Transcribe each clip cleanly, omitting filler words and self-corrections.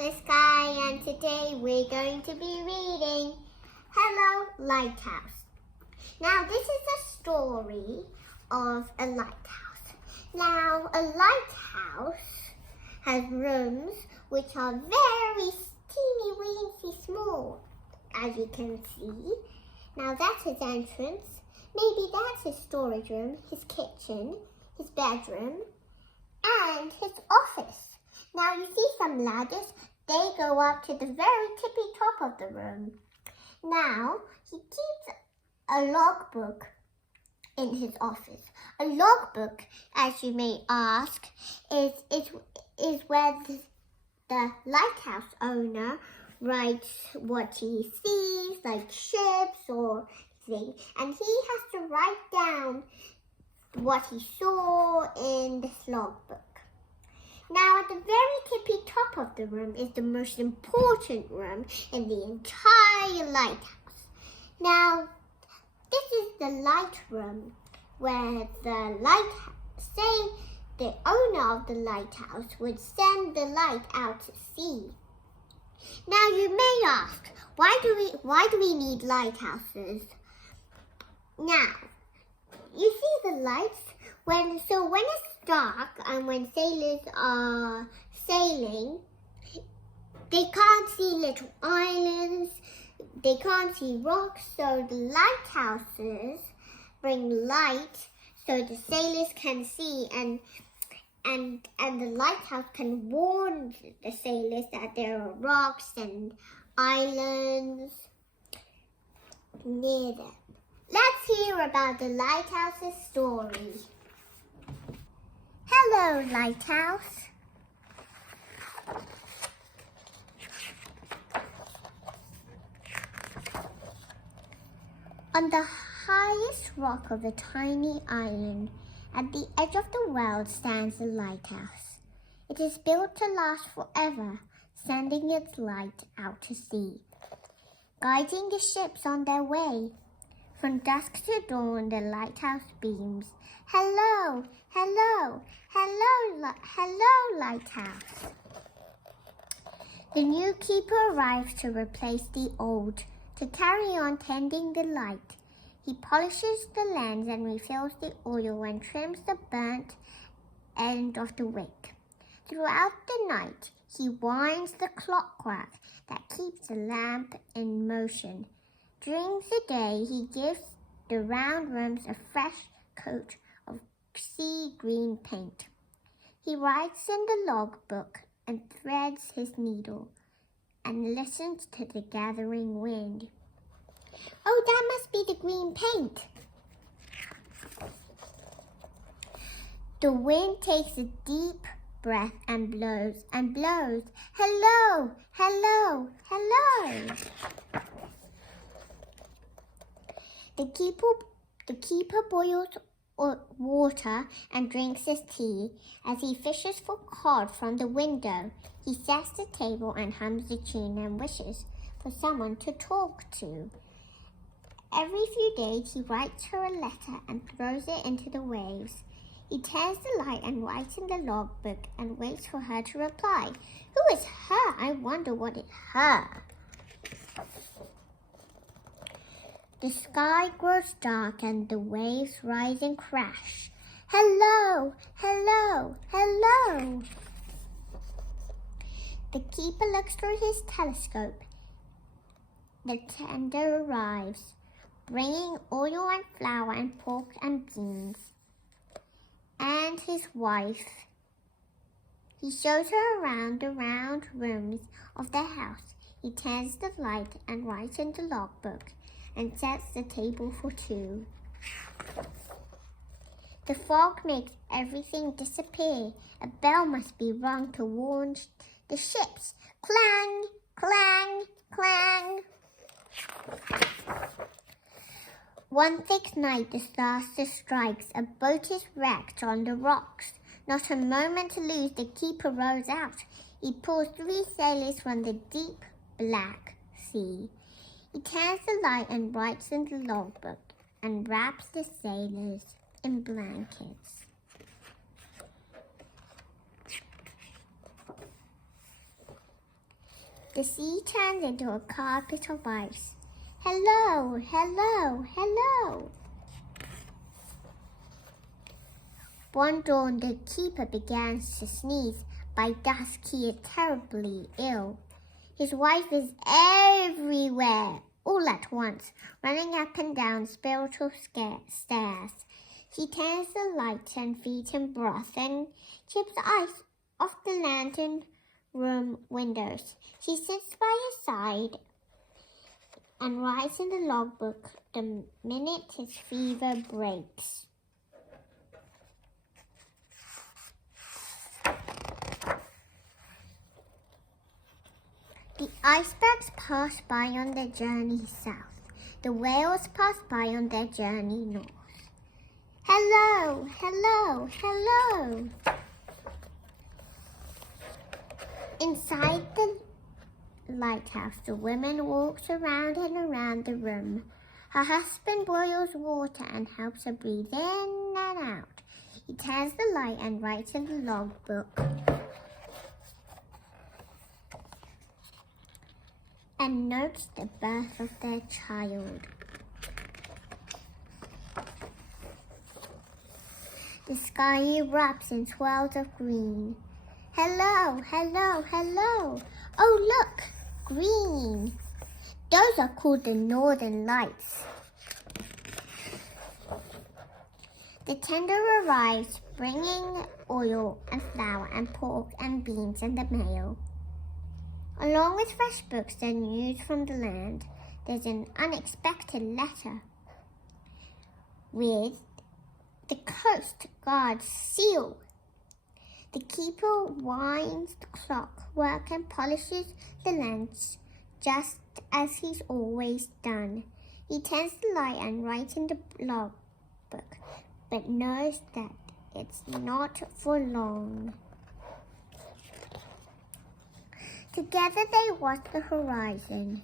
the Sky, and today we're going to be reading Hello Lighthouse. Now this is a story of a lighthouse. Now a lighthouse has rooms which are very teeny weeny small, as you can see. Now that's his entrance. Maybe that's his storage room, his kitchen, his bedroom, and his office. Now you see some ladders, they go up to the very tippy top of the room. Now he keeps a logbook in his office. A logbook, as you may ask, is where the lighthouse owner writes what he sees, like ships or things, and he has to write down what he saw in this logbook. Now, at the very tippy top of the room is the most important room in the entire lighthouse. Now, this is the light room where the owner of the lighthouse would send the light out to sea. Now, you may ask, why do we need lighthouses? Now, you see the lights when it's dark and when sailors are sailing, they can't see little islands, they can't see rocks, so the lighthouses bring light so the sailors can see, and the lighthouse can warn the sailors that there are rocks and islands near them. Let's hear about the lighthouse's story. Hello, lighthouse. On the highest rock of a tiny island, at the edge of the world, stands the lighthouse. It is built to last forever, sending its light out to sea, guiding the ships on their way. From dusk to dawn, the lighthouse beams. Hello, hello, hello, hello, lighthouse. The new keeper arrives to replace the old, to carry on tending the light. He polishes the lens and refills the oil and trims the burnt end of the wick. Throughout the night, he winds the clockwork that keeps the lamp in motion. During the day, he gives the round rooms a fresh coat of sea green paint. He writes in the logbook and threads his needle and listens to the gathering wind. Oh, that must be the green paint. The wind takes a deep breath and blows and blows. Hello, hello, hello. The keeper boils water and drinks his tea. As he fishes for cod from the window, he sets the table and hums a tune and wishes for someone to talk to. Every few days he writes her a letter and throws it into the waves. He turns the light and writes in the logbook and waits for her to reply. Who is her? I wonder what is her. The sky grows dark and the waves rise and crash. Hello, hello, hello. The keeper looks through his telescope. The tender arrives, bringing oil and flour and pork and beans. And his wife. He shows her around the round rooms of the house. He turns the light and writes in the logbook and sets the table for two. The fog makes everything disappear. A bell must be rung to warn the ships. Clang, clang, clang. One thick night, disaster strikes. A boat is wrecked on the rocks. Not a moment to lose, the keeper rows out. He pulls 3 sailors from the deep black sea. He turns the light and writes in the logbook and wraps the sailors in blankets. The sea turns into a carpet of ice. Hello, hello, hello. One dawn, the keeper began to sneeze. By dusk, he is terribly ill. His wife is everywhere, all at once, running up and down spiritual stairs. She turns the light and feeds him broth and chips ice off the lantern room windows. She sits by his side and writes in the logbook the minute his fever breaks. The icebergs pass by on their journey south. The whales pass by on their journey north. Hello, hello, hello. Inside the lighthouse, the woman walks around and around the room. Her husband boils water and helps her breathe in and out. He turns the light and writes in the logbook and notes the birth of their child. The sky erupts in swirls of green. Hello, hello, hello. Oh, look, green. Those are called the Northern Lights. The tender arrives, bringing oil and flour and pork and beans and the mail. Along with fresh books and news from the land, there's an unexpected letter with the Coast Guard's seal. The keeper winds the clockwork and polishes the lens just as he's always done. He turns the light and writes in the logbook, but knows that it's not for long. Together they watch the horizon.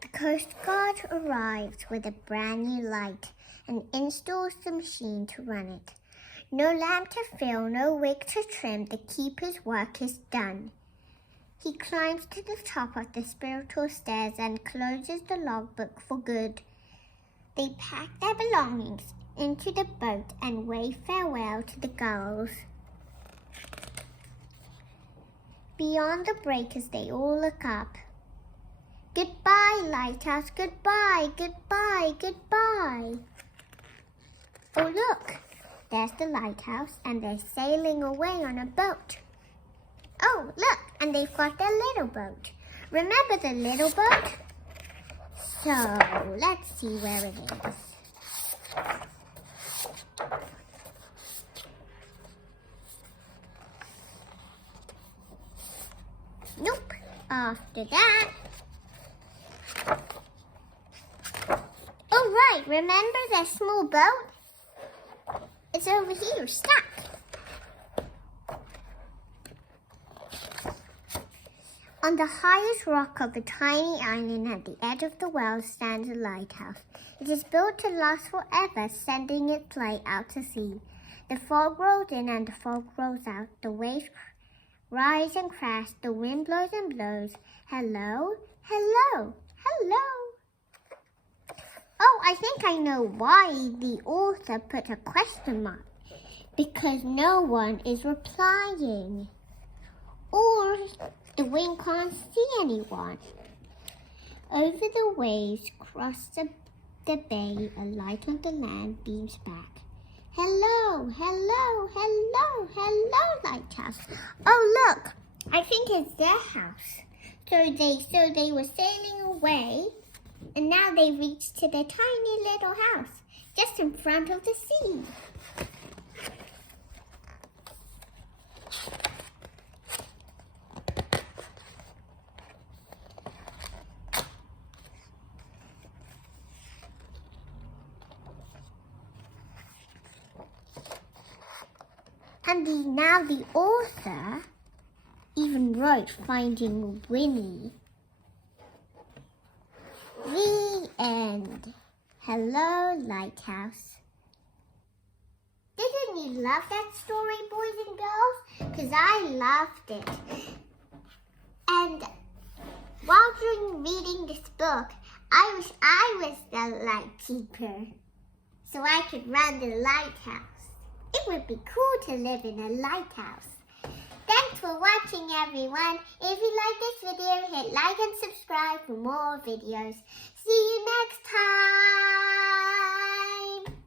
The Coast Guard arrives with a brand new light and installs the machine to run it. No lamp to fill, no wick to trim, the keeper's work is done. He climbs to the top of the spiritual stairs and closes the logbook for good. They pack their belongings into the boat and wave farewell to the gulls. Beyond the breakers, they all look up. Goodbye, lighthouse, goodbye, goodbye, goodbye. Oh, look, there's the lighthouse, and they're sailing away on a boat. Oh, look, and they've got their little boat. Remember the little boat? So, let's see where it is. Nope. After that. Oh, right. Remember that small boat? It's over here, stuck. On the highest rock of a tiny island at the edge of the world stands a lighthouse. It is built to last forever, sending its light out to sea. The fog rolls in and the fog rolls out. The waves rise and crash. The wind blows and blows. Hello, hello, hello. Oh, I think I know why the author put a question mark. Because no one is replying. Or the wind can't see anyone. Over the waves, across the bay, a light on the land beams back. Hello, hello, hello, hello, lighthouse. Oh, look, I think it's their house. So they were sailing away, and now they reached to their tiny little house, just in front of the sea. And now the author even wrote Finding Winnie. The end. Hello, Lighthouse. Didn't you love that story, boys and girls? Because I loved it. And while reading this book, I wish I was the light keeper, so I could run the lighthouse. It would be cool to live in a lighthouse. Thanks for watching, everyone. If you like this video, hit like and subscribe for more videos. See you next time.